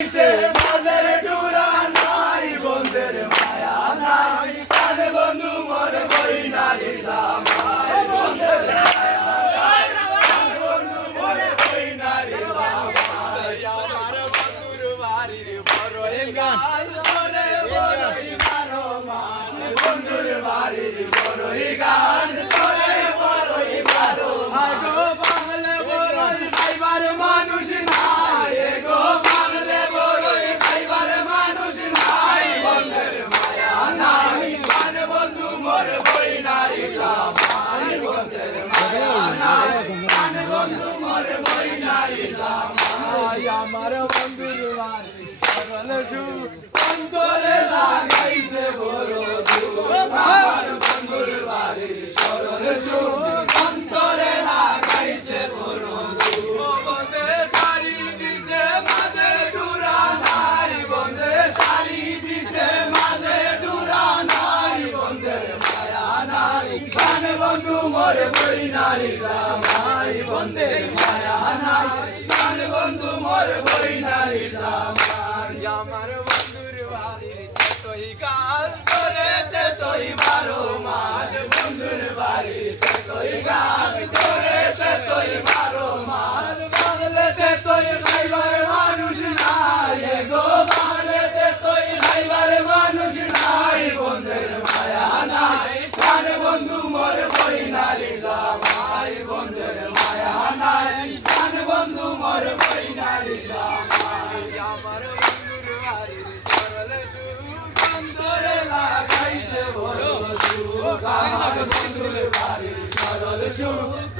মাদের ডুরা নাই বন্ধের মায়া নাই কানে বন্ধু মোর বই নারী জামাই বন্ধের মায়া নাই কানে বন্ধু মোর বই নারী জামাই আমার বন্ধুর বাড়ির বড়ই গাছ ধরে বড়ই 12 মাস বন্ধুর বাড়ির বড়ই গাছ ধরে বড়ই 12 মাস গো বাংলা বড়ই খাইবার মানুষ নাই গো বাংলা বড়ই খাইবার মানুষ নাই বন্ধের মায়া নাই কানে বন্ধু মোর বই নারী জামাই বন্ধের মায়া নাই কানে বন্ধু মোর বই নারী জামাই আমার বন্ধুর বাড়ি সরল সুখ অন্তরে লাগাইছে বড় দুঃখ আমার বন্ধুর বাড়ি সরল সুখ অন্তরে লাগাইছে বড় দুঃখ বন্ধে শাড়ি দিছে মাঝে ডুরা নাই বন্ধে শাড়ি দিছে মাঝে ডুরা নাই বন্ধের মায়া নাই কানে বন্ধু মোর বই নারী জামাই বন্ধের মায়া নাই কানে বন্ধু মোর বই নারী জামাই আমার বন্ধুর বাড়ির তেতই গাছ ধরে তেতই 12 মাস বন্ধুর বাড়ি তেতই গাছ ধরে তেতই 12 মাস বাংলে তেতই খাইবার মানুষ নাই গো বাংলে তেতই খাইবার মানুষ নাই বন্ধের মায়া নাই কানে বন্ধু মোর বই নারী জামাই বন্ধের মায়া নাই কানে বন্ধু মোর বই নারী জামাই আমার বন্ধুর বাড়ির সরল সুখ অন্তরে লাগাইছে বড় সুখ আমার বন্ধুর বাড়ির সরল সুখ